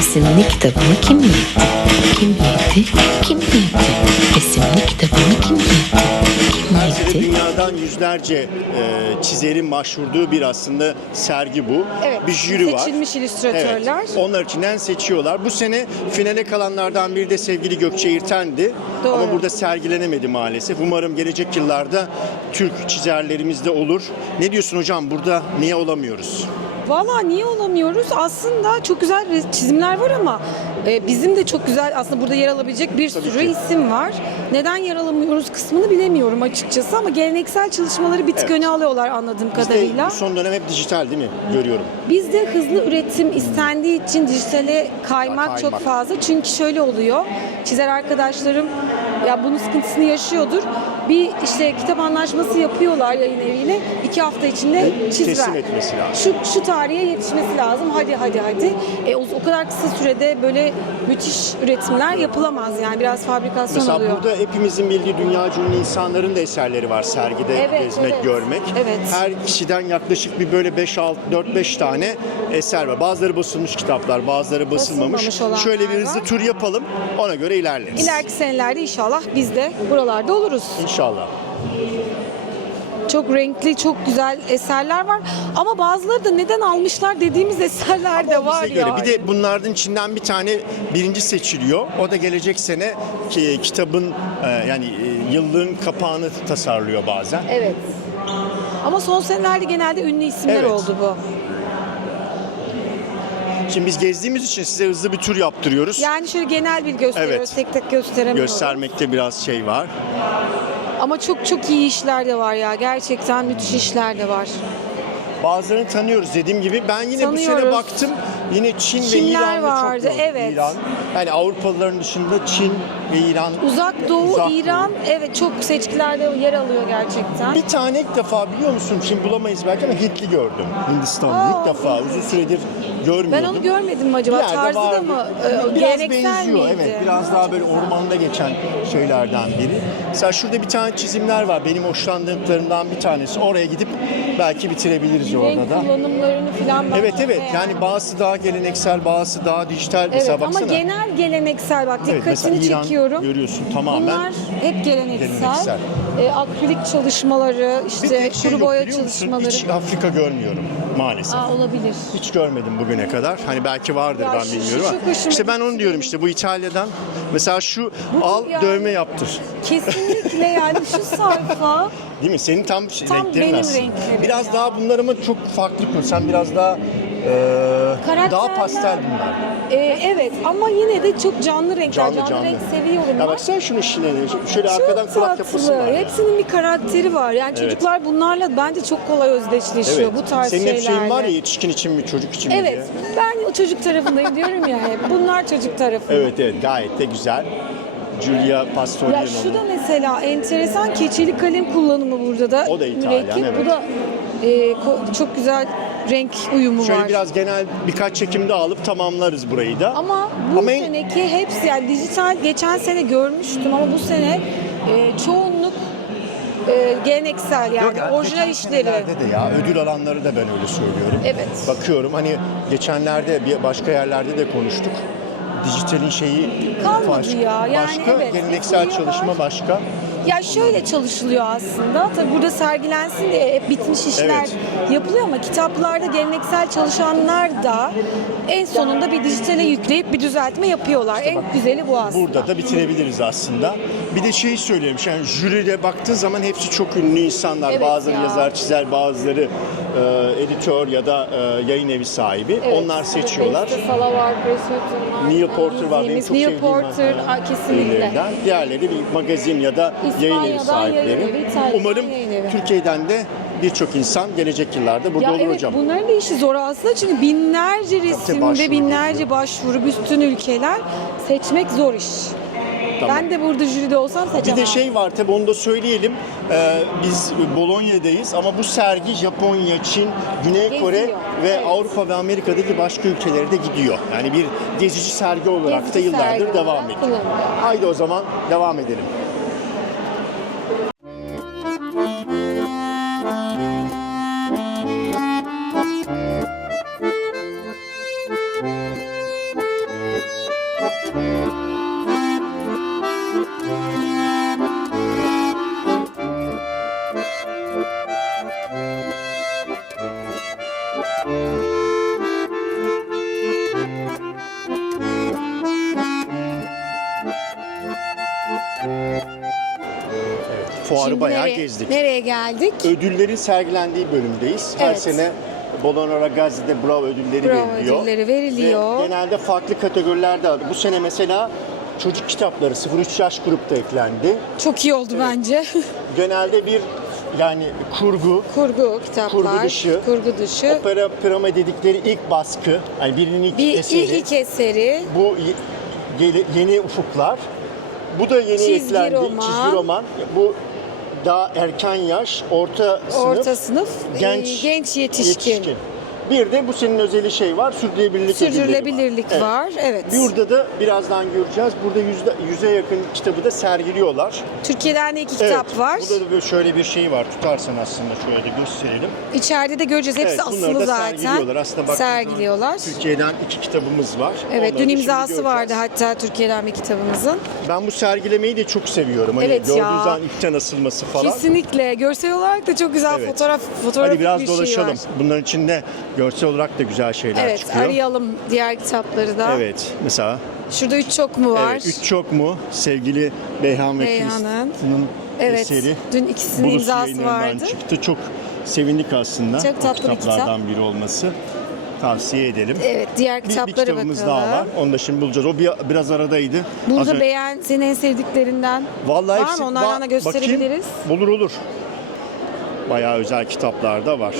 Resimli kitabımı kim niyeti? Kim niyeti? Kim niyeti? Resimli kitabımı kim Her sene niyeti? dünyadan yüzlerce e, çizerin başvurduğu bir aslında sergi bu. Evet, Bir jüri var. seçilmiş illüstratörler. Evet, onlar içinden seçiyorlar. Bu sene finale kalanlardan biri de sevgili Gökçe İrten'di. Doğru. Ama burada sergilenemedi maalesef. Umarım gelecek yıllarda Türk çizerlerimiz de olur. Ne diyorsun hocam? Burada niye olamıyoruz? Valla niye olamıyoruz? Aslında çok güzel çizimler var ama e, bizim de çok güzel aslında burada yer alabilecek bir Tabii sürü ki. isim var. Neden yer alamıyoruz kısmını bilemiyorum açıkçası ama geleneksel çalışmaları bir tık Evet. öne alıyorlar anladığım Biz de kadarıyla. son dönem hep dijital değil mi? Görüyorum. Bizde hızlı üretim istendiği için dijitale kaymak, Kaymak. çok fazla. Çünkü şöyle oluyor. Çizer arkadaşlarım ya bunun sıkıntısını yaşıyordur. Bir işte kitap anlaşması yapıyorlar yayın eviyle. iki hafta içinde çiz Teslim ver. etmesi lazım. Şu, şu tarihe yetişmesi lazım. Hadi hadi hadi. E, o, o kadar kısa sürede böyle müthiş üretimler yapılamaz yani. Biraz fabrikasyon Mesela oluyor. burada hepimizin bildiği dünya ünlü insanların da eserleri var sergide Evet, gezmek, evet. görmek. Evet. Her kişiden yaklaşık bir böyle 5 6 4 5 tane eser var. Bazıları basılmış kitaplar, bazıları basılmamış. Basılmamış Şöyle bir hızlı tur yapalım. Ona göre ilerleriz. İleriki senelerde inşallah biz de buralarda oluruz. İnşallah. Çok renkli, çok güzel eserler var. Ama bazıları da neden almışlar dediğimiz eserler de var Bize ya. göre. Bir de bunlardan içinden bir tane birinci seçiliyor. O da gelecek sene ki kitabın e, yani e, yıllığın kapağını tasarlıyor bazen. Evet. Ama son senelerde genelde ünlü isimler Evet. oldu bu. Şimdi biz gezdiğimiz için size hızlı bir tur yaptırıyoruz. Yani şöyle genel bir gösteriyoruz. Evet. Tek tek gösteremiyoruz. Göstermekte biraz şey var. Ama çok çok iyi işler de var ya. Gerçekten müthiş işler de var. Bazılarını tanıyoruz dediğim gibi. Ben yine bu sene Tanıyoruz. baktım. Yine Çin ve Çinler İran'da vardı, çok evet. İran. Yani Avrupalıların dışında Çin ve İran. Uzak Doğu, Uzak Doğu. İran evet çok seçkilerde yer alıyor gerçekten. Bir tane ilk defa biliyor musun? Şimdi bulamayız belki ama Hintli gördüm. Hindistan'da Aa, ilk defa. Uzun süredir Ben görmüyordum. onu görmedim Bir acaba? yerde Tarzı da mı? Bir- e, Biraz benziyor miydi? evet. Biraz daha böyle ormanda geçen şeylerden biri. Mesela şurada bir tane çizimler var. Benim hoşlandığımlarımdan bir tanesi. Oraya gidip belki bitirebiliriz orada da. kullanımlarını falan Evet evet. Yani bazısı daha geleneksel, bazısı daha dijital. Evet Mesela ama baksana. genel geleneksel bak Evet, mesela dikkatini İran çekiyorum. görüyorsun tamamen. Bunlar hep geleneksel. geleneksel. E, akrilik çalışmaları, Bir işte tek şey kuru yok boya biliyor musun? çalışmaları. Hiç Afrika görmüyorum maalesef. Aa, olabilir. Hiç görmedim bugüne kadar. Hani belki vardır Ya ben şu- şu bilmiyorum çok ama. hoşuma İşte ben onu diyorum işte bu İtalya'dan. Mesela şu al yani- dövme yaptır. Kesinlikle yani şu sayfa Değil mi? Senin tam, Tam renklerin benim aslında. renklerim Biraz ya. daha bunlar ama çok farklı kıl. Sen biraz daha e, Karakterler- daha pastel bunlar. e, evet ama yine de çok canlı renkler. Canlı, Canlı, canlı. renk seviyorum Ya baksana şunu işine. Şöyle arkadan Çok kulak yapısı var. tatlı. Hepsinin bir karakteri var. Yani Evet. çocuklar bunlarla bence çok kolay özdeşleşiyor Evet. bu tarz Senin hep şeylerle. şeyin var ya yetişkin için mi çocuk için mi Evet. diye. Ben o çocuk tarafındayım diyorum ya hep. Bunlar çocuk tarafı. Evet evet gayet de güzel. Giulia Pastoriano'nun. Ya şu da mesela enteresan keçeli kalem kullanımı burada da. O da İtalyan, mürekkep. evet. Bu da e, çok güzel renk uyumu Şöyle var. biraz genel birkaç çekimde alıp tamamlarız burayı da. Ama bu Ama en- seneki hepsi yani dijital geçen sene görmüştüm ama bu sene e, çoğunluk e, geleneksel yani Yok, orijinal işleri. de ya ödül alanları da ben öyle söylüyorum. Evet. Bakıyorum hani geçenlerde bir başka yerlerde de konuştuk. Dijitalin şeyi Kalmadı başka, ya, yani başka evet, geleneksel çalışma başka. Ya şöyle çalışılıyor aslında. Tabii burada sergilensin diye hep bitmiş işler Evet. yapılıyor ama kitaplarda geleneksel çalışanlar da en sonunda bir dijitale yükleyip bir düzeltme yapıyorlar. en güzeli bu aslında. Burada da bitirebiliriz aslında. Bir de şeyi söyleyeyim. Yani jüride baktığın zaman hepsi çok ünlü insanlar. Evet bazıları ya. yazar, çizer, bazıları e, editör ya da e, yayın evi sahibi. Evet, Onlar evet, seçiyorlar. Beste Sala var, Chris Hutton var. Neil Porter var. Benim çok Neil Porter, kesinlikle. Diğerleri bir magazin ya da yayın evi sahipleri. yayın evi, İtalya'dan Umarım yayın evi. Türkiye'den de birçok insan gelecek yıllarda burada Ya olur evet hocam. bunların da işi zor aslında çünkü binlerce resim ve binlerce başvuru bütün ülkeler seçmek zor iş. Tamam. Ben de burada jüride olsam Bir seçemem. de şey var tabi onu da söyleyelim. Ee, biz Bolonya'dayız ama bu sergi Japonya, Çin, Güney Geziyor, Kore ve evet. Avrupa ve Amerika'daki başka ülkelere de gidiyor. Yani bir gezici sergi olarak Gezici da yıllardır devam ediyor. Haydi o zaman devam edelim. Fuarı Şimdi bayağı nereye, gezdik. Nereye geldik? Ödüllerin sergilendiği bölümdeyiz. Her sene Bolonara Gazi'de Bravo ödülleri Bravo veriliyor. ödülleri veriliyor. Ve genelde farklı kategorilerde aldı. Bu sene mesela çocuk kitapları 0-3 yaş grupta eklendi. Çok iyi oldu bence. Genelde bir yani kurgu, kurgu kitaplar. Kurgu dışı. Kurgu dışı. opera prima dedikleri ilk baskı, yani birinin ilk bir eseri. ilk eseri. Bu y- yeni, ufuklar. Bu da yeni Çizgi eklendi. roman. Çizgi roman. Bu daha erken yaş, orta sınıf, Orta sınıf, genç, e, genç yetişkin. Bir de bu senin özeli şey var, sürdürülebilirlik Sürdürülebilirlik Evet. var. Evet. Burada da birazdan göreceğiz. Burada yüzde, yüze yakın kitabı da sergiliyorlar. Türkiye'den de iki Evet, kitap var. Burada da böyle şöyle bir şey var. Tutarsan aslında şöyle de gösterelim. İçeride de göreceğiz. Hepsi Evet, asılı da zaten. sergiliyorlar. Aslında zaman Sergiliyorlar. Türkiye'den iki kitabımız var. Evet, Onları dün imzası vardı hatta Türkiye'den bir kitabımızın. Ben bu sergilemeyi de çok seviyorum. Hani Evet ya. zaman ilkten asılması falan. Kesinlikle. Görsel olarak da çok güzel Evet. fotoğraf fotoğraf Hadi biraz bir dolaşalım. şey var. Bunların içinde görsel olarak da güzel şeyler Evet, çıkıyor. arayalım diğer kitapları da. Evet, mesela Şurada üç çok mu var? evet, Üç Çok mu? Sevgili Beyhan ve. Kristi'nin Evet, eseri. dün ikisinin Bulus imzası vardı. çıktı. Çok sevindik aslında. Çok tatlı o bir kitaplardan biri olması. Tavsiye edelim. Evet, diğer Bir, bir kitaplara kitabımız bakalım. daha var. Onu da şimdi bulacağız. O bir, biraz aradaydı. Burada önce- beğen, senin en sevdiklerinden Vallahi var hepsi mı? Onlardan da gösterebiliriz. Bakayım. Olur olur. Bayağı özel kitaplar da var.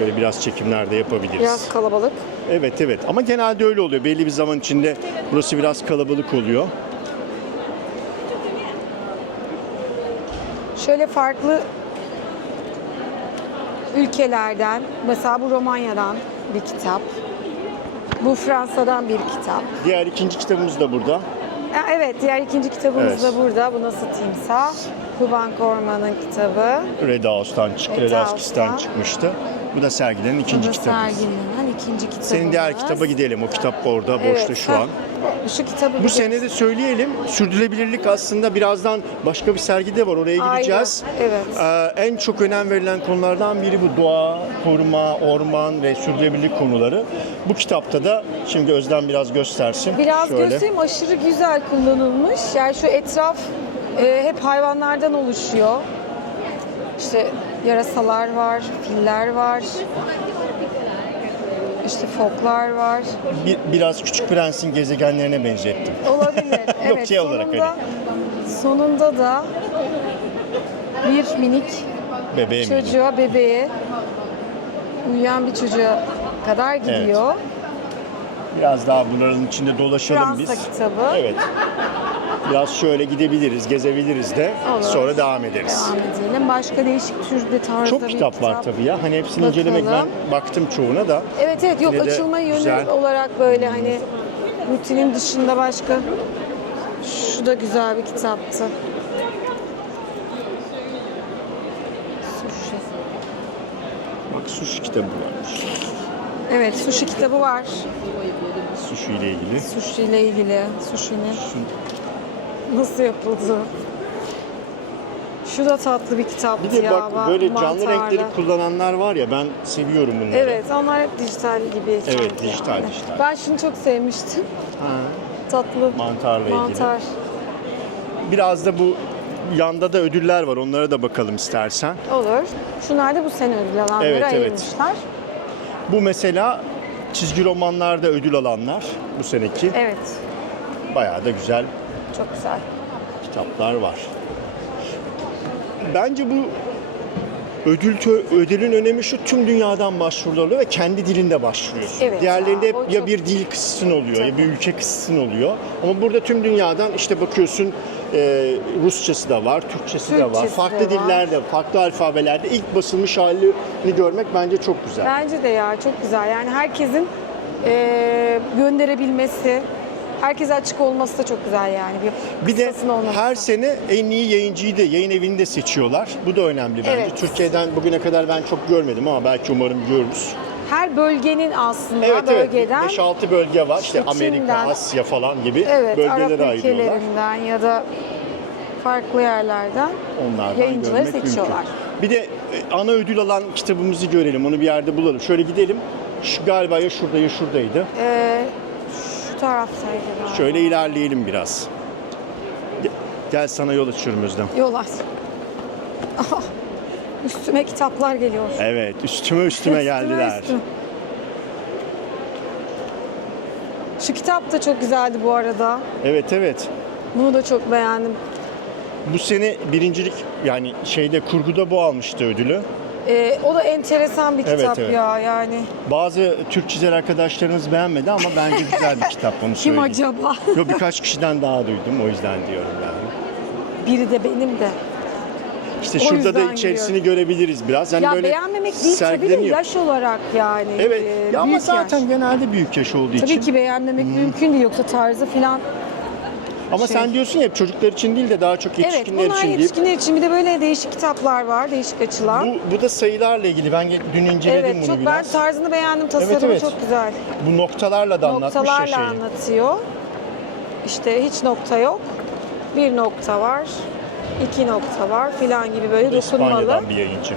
Şöyle biraz çekimler de yapabiliriz. Biraz kalabalık. Evet evet ama genelde öyle oluyor. Belli bir zaman içinde burası biraz kalabalık oluyor. Şöyle farklı ülkelerden, mesela bu Romanya'dan bir kitap. Bu Fransa'dan bir kitap. Diğer ikinci kitabımız da burada. Evet, diğer ikinci kitabımız Evet. da burada. Bu nasıl timsah? Kuban Korman'ın kitabı. Red House'tan çık, Red Red House'dan. çıkmıştı. Bu da sergilerin Bu ikinci da kitabımız. sergilenen ikinci kitabımız. Senin diğer kitaba gidelim. O kitap orada boşta Evet, şu ha. an. Şu kitabı Bu bir sene de söyleyelim. Sürdürülebilirlik aslında birazdan başka bir sergide var. Oraya Ayrı, gideceğiz. evet. Ee, en çok önem verilen konulardan biri bu doğa, koruma, orman ve sürdürülebilirlik konuları. Bu kitapta da şimdi Özlem biraz göstersin. Biraz Şöyle. göstereyim aşırı güzel kullanılmış. Yani şu etraf e, hep hayvanlardan oluşuyor. İşte yarasalar var, filler var. İşte foklar var. Bir, biraz Küçük Prens'in gezegenlerine benzettim. Olabilir. Yok, evet. şey olarak sonunda, sonunda da bir minik Bebeğe mi? çocuğa, bebeğe uyuyan bir çocuğa kadar gidiyor. Biraz daha bunların içinde dolaşalım Fransa biz. kitabı. Evet. Biraz şöyle gidebiliriz, gezebiliriz de Olur. sonra devam ederiz. Devam edelim. Başka değişik türde tarzda Çok bir kitap var tabii ya. Hani hepsini incelemek ben Bakalım. baktım çoğuna da. Evet evet yok açılma yönü güzel. olarak böyle hani rutinin dışında başka şu da güzel bir kitaptı. Bak sushi kitabı varmış. Evet sushi kitabı var. Sushi ile ilgili. Sushi ile ilgili. Sushi'nin nasıl yapıldığı. Şu da tatlı bir kitaptı Bir de bak ba- böyle canlı mantarlı. renkleri kullananlar var ya ben seviyorum bunları. Evet onlar hep dijital gibi. Evet, dijital, dijital. Ben şunu çok sevmiştim. Ha, Tatlı. mantarla ilgili. Mantar. Biraz da bu yanda da ödüller var. Onlara da bakalım istersen. Olur. Şunlar da bu sene ödül alanları Evet, evet. Bu mesela çizgi romanlarda ödül alanlar bu seneki. Evet. Bayağı da güzel Çok güzel. kitaplar var. Bence bu ödül tö- ödülün önemi şu tüm dünyadan başvurular oluyor ve kendi dilinde başvuruyorsun. Evet Diğerlerinde ya, hep o ya çok- bir dil kısıtın oluyor ya bir ülke kısıtın oluyor. Ama burada tüm dünyadan işte bakıyorsun e, Rusçası da var, Türkçesi de var, Türkçesi farklı de var. dillerde, farklı alfabelerde ilk basılmış halini görmek bence çok güzel. Bence de ya çok güzel. Yani herkesin eee, gönderebilmesi, herkese açık olması da çok güzel yani. Bir, Bir de her sene en iyi yayıncıyı da yayın evini de seçiyorlar. Bu da önemli bence. Evet. Türkiye'den bugüne kadar ben çok görmedim ama belki umarım görürüz. Her bölgenin aslında Evet evet. bölgeden 5-6 bölge var. İşte Amerika, Çin'den, Asya falan gibi evet, bölgelere Arap ayırıyorlar. ülkelerinden ya da farklı yerlerden Onlardan yayıncıları seçiyorlar. mümkün. Bir de e, ana ödül alan kitabımızı görelim. Onu bir yerde bulalım. Şöyle gidelim. Şu galiba ya şurada ya şuradaydı. Eee, şu taraftaydı galiba. Şöyle ilerleyelim biraz. Gel sana yol açıyorum Özlem. Yol aç. Üstüme kitaplar geliyor. Evet üstüme üstüme geldiler. üstüme. Şu kitap da çok güzeldi bu arada. Evet evet. Bunu da çok beğendim. Bu sene birincilik yani şeyde kurguda bu almıştı ödülü. Ee, o da enteresan bir Evet, kitap evet. ya yani. Bazı Türk çizer arkadaşlarımız beğenmedi ama bence güzel bir kitap onu Kim söyleyeyim. acaba? Yo, birkaç kişiden daha duydum o yüzden diyorum yani. Biri de benim de. İşte O şurada da içerisini görebiliriz biraz. Hani ya böyle beğenmemek değil tabii de yaş olarak yani. Evet Ee, ya ama zaten yaş. genelde büyük yaş olduğu Tabii için. ki beğenmemek mümkün değil yoksa tarzı filan. Ama şey- sen diyorsun ya çocuklar için değil de daha çok Evet yetişkinler bunlar için deyip. yetişkinler için bir de böyle değişik kitaplar var, değişik açılar. Bu, bu da sayılarla ilgili. Ben dün inceledim evet bunu çok ben biraz. tarzını beğendim, tasarımı evet. çok güzel. Bu noktalarla da anlatmış ya Noktalarla anlatıyor. İşte hiç nokta yok. Bir nokta var, iki nokta var filan gibi böyle dokunmalı. İspanya'dan bir yayıncı.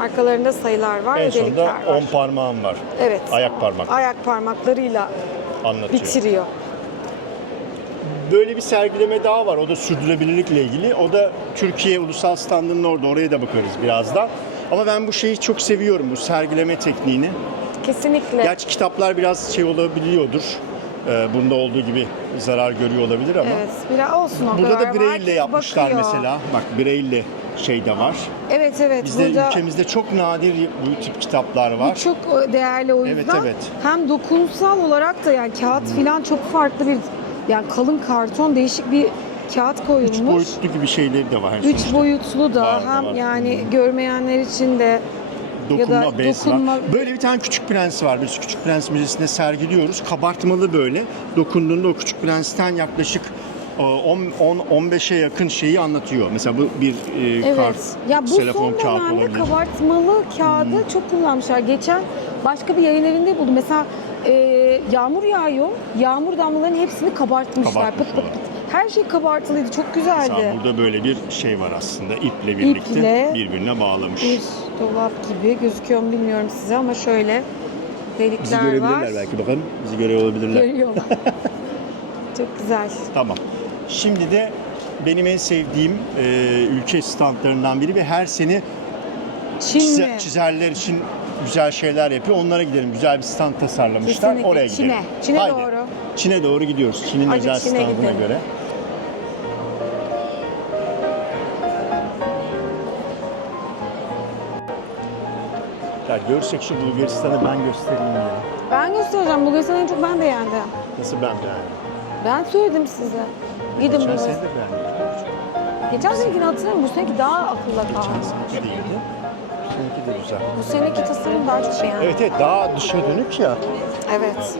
Arkalarında sayılar var En sonunda var. 10 parmağım var. Evet. Ayak parmak Ayak parmaklarıyla anlatıyor. bitiriyor. Böyle bir sergileme daha var. O da sürdürülebilirlikle ilgili. O da Türkiye ulusal standının orada. Oraya da bakarız birazdan. Ama ben bu şeyi çok seviyorum. Bu sergileme tekniğini. Kesinlikle. Gerçi kitaplar biraz şey olabiliyordur. Ee, bunda olduğu gibi zarar görüyor olabilir ama. Evet, biraz olsun o Burada kadar. da Braille Herkes yapmışlar bakıyor. mesela. Bak Braille şey de var. Evet evet. Bizde burada ülkemizde çok nadir bu tip kitaplar var. bu çok değerli o Evet, yüzden. evet. Hem dokunsal olarak da yani kağıt filan çok farklı bir yani kalın karton değişik bir kağıt koyulmuş. Üç boyutlu gibi şeyleri de var. Üç sonuçta. boyutlu da Var da hem var. yani görmeyenler için de dokunma, ya da bez dokunma- var. Böyle bir tane Küçük Prens var. Biz Küçük Prens Müzesi'nde sergiliyoruz. Kabartmalı böyle. Dokunduğunda o Küçük Prens'ten yaklaşık e, 10-15'e yakın şeyi anlatıyor. Mesela bu bir e, Evet. kart, ya bu telefon son kağıt olabilir. Hmm. kabartmalı kağıdı çok kullanmışlar. Geçen başka bir yayın evinde buldum. Mesela e, yağmur yağıyor. Yağmur damlalarının hepsini kabartmışlar. Pıt pıt Kabartmışlar. pıt. Her şey kabartılıydı. Çok güzeldi. Mesela burada böyle bir şey var aslında. iple birlikte İple birbirine bağlamış. Bir dolap gibi gözüküyor mu bilmiyorum size ama şöyle Bizi delikler görebilirler var. belki bakalım. Bizi görüyor olabilirler. Görüyorlar. çok güzel. Tamam. Şimdi de benim en sevdiğim e, ülke standlarından biri ve her sene Çin çize- mi? çizerler için güzel şeyler yapıyor. Onlara gidelim. Güzel bir stand tasarlamışlar. Kesinlikle. Oraya gidelim. Çin'e. Çin'e Haydi. doğru. Çin'e doğru gidiyoruz. Çin'in Hadi özel Çin'e standına gidelim. göre. Ya görsek şu Bulgaristan'ı ben göstereyim ya. Ben göstereceğim. Bulgaristan'ı en çok ben beğendim. Nasıl ben beğendim? Ben söyledim size. Gidin Geçen sene de beğendim. Geçen senekini hatırlıyorum. Bu seneki daha akılda Geçen kaldı. seneki değildi. Bu seneki de güzel. Bu seneki tasarım daha çok beğendim. Evet evet daha dışa dönük ya. Evet.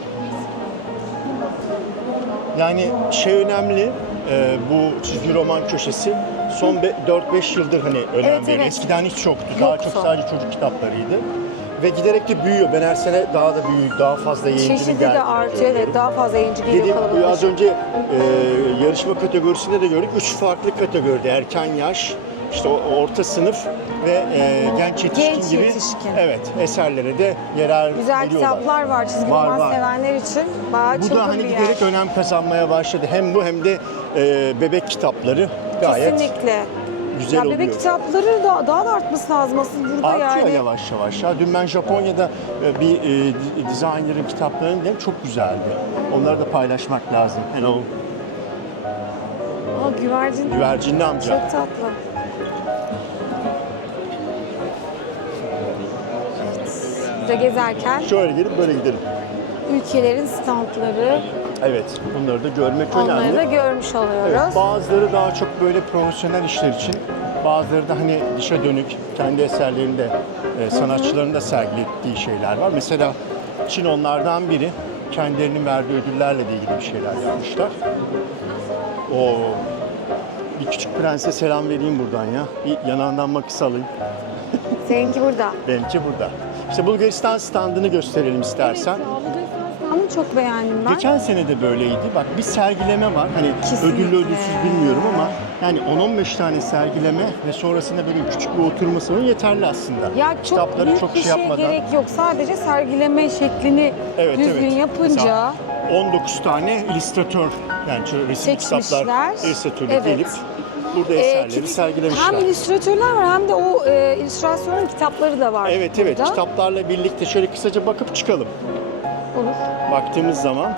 Yani şey önemli, e, bu çizgi roman köşesi son be- 4-5 yıldır hani önem Evet, veriyor. evet. Eskiden hiç yoktu. Daha Yoktu. çok sadece çocuk kitaplarıydı. Ve giderek de büyüyor. Ben her sene daha da büyüyor. Daha fazla yayıncının Çeşidi geldiğini de artıyor. Evet daha fazla yayıncı geliyor Dediğim gibi az önce e, yarışma kategorisinde de gördük. Üç farklı kategoride erken yaş, işte orta sınıf ve e, genç yetişkin Genç gibi yetişkin. evet eserlere de yerer Güzel veriyorlar. kitaplar var çizgi Var, roman var. sevenler için. Bayağı Bu çılgın da hani bir giderek yer. önem kazanmaya başladı. Hem bu hem de e, bebek kitapları gayet Kesinlikle. güzel ya oluyor. bebek kitapları da daha da artması lazım aslında burada Artıyor yani. yavaş yavaş. Ya dün ben Japonya'da e, bir e, designer'ın kitaplarını dinledim. Çok güzeldi. Onları da paylaşmak lazım. Hello. Aa, güvercin. Güvercinli amca. Çok tatlı. Burada gezerken Şöyle gelip böyle gidelim. ülkelerin standları Evet. Bunları da görmek onları önemli. da görmüş oluyoruz. Evet, bazıları daha çok böyle profesyonel işler için, bazıları da hani dışa dönük kendi eserlerinde e, sanatçıların da sergilettiği şeyler var. Mesela Çin onlardan biri. Kendilerinin verdiği ödüllerle de ilgili bir şeyler yapmışlar. O bir küçük prense selam vereyim buradan ya. Bir yanağından makis alayım. Seninki burada. Benimki burada. İşte Bulgaristan standını gösterelim istersen. Ama çok beğendim ben. Geçen sene de böyleydi. Bak bir sergileme var. Hani Kesinlikle. ödüllü ödülsüz bilmiyorum ama yani 10-15 tane sergileme ve sonrasında böyle küçük bir oturma salonu yeterli aslında. Ya çok Kitapları büyük çok bir şey şey yapmadan. gerek yok. Sadece sergileme şeklini Evet, düzgün evet. yapınca Mesela 19 tane illüstratör yani resim kitaplar illüstratörü Evet. gelip burada Ee, eserleri kitap- sergilemişler. Hem illüstratörler var hem de o e, illüstrasyonun kitapları da var. Evet evet burada. kitaplarla birlikte şöyle kısaca bakıp çıkalım. Olur. Baktığımız zaman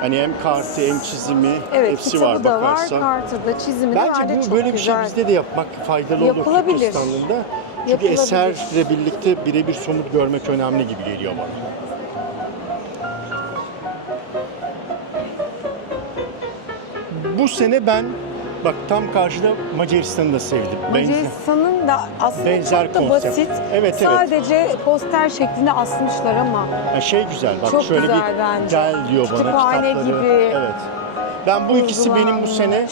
hani hem kartı hem çizimi Evet hepsi var da var, bakarsan. Carter'da, çizimi de var. Bence Bence bu böyle bir şey bizde de yapmak faydalı olur Yapılabilir. Türk standında. Çünkü Yapılabilir. eserle birlikte birebir somut görmek önemli gibi geliyor bana. Bu sene ben bak tam karşıda Macaristan'ı da sevdim. Macaristan'ın da aslında Benzer çok da konsept. basit. Evet, evet. Sadece poster şeklinde asmışlar ama Ya şey güzel bak Çok şöyle güzel bir bence. gel diyor bana Kütüphane kitapları. gibi. Evet. Ben bu ikisi benim bu sene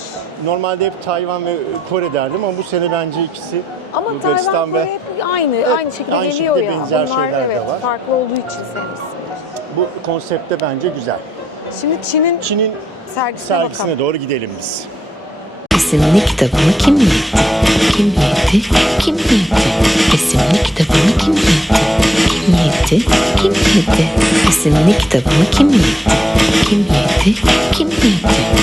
normalde hep Tayvan ve Kore derdim ama bu sene bence ikisi ama Bulgaristan Tayvan Kore ve hep aynı aynı şekilde aynı geliyor şekilde ya. benzer Bunlar şeyler de evet var. farklı olduğu için sevmişsin. bu konsepte bence güzel. Şimdi Çin'in Çin'in sergisine, sergisine bakalım. doğru gidelim biz. Resimli kitabımı kim yedi? Kim yedi? Kim yedi? Resimli kitabımı kim yedi? Kim yedi? Kim yedi? Resimli kitabımı kim yedi? Kim yedi? Kim yedi?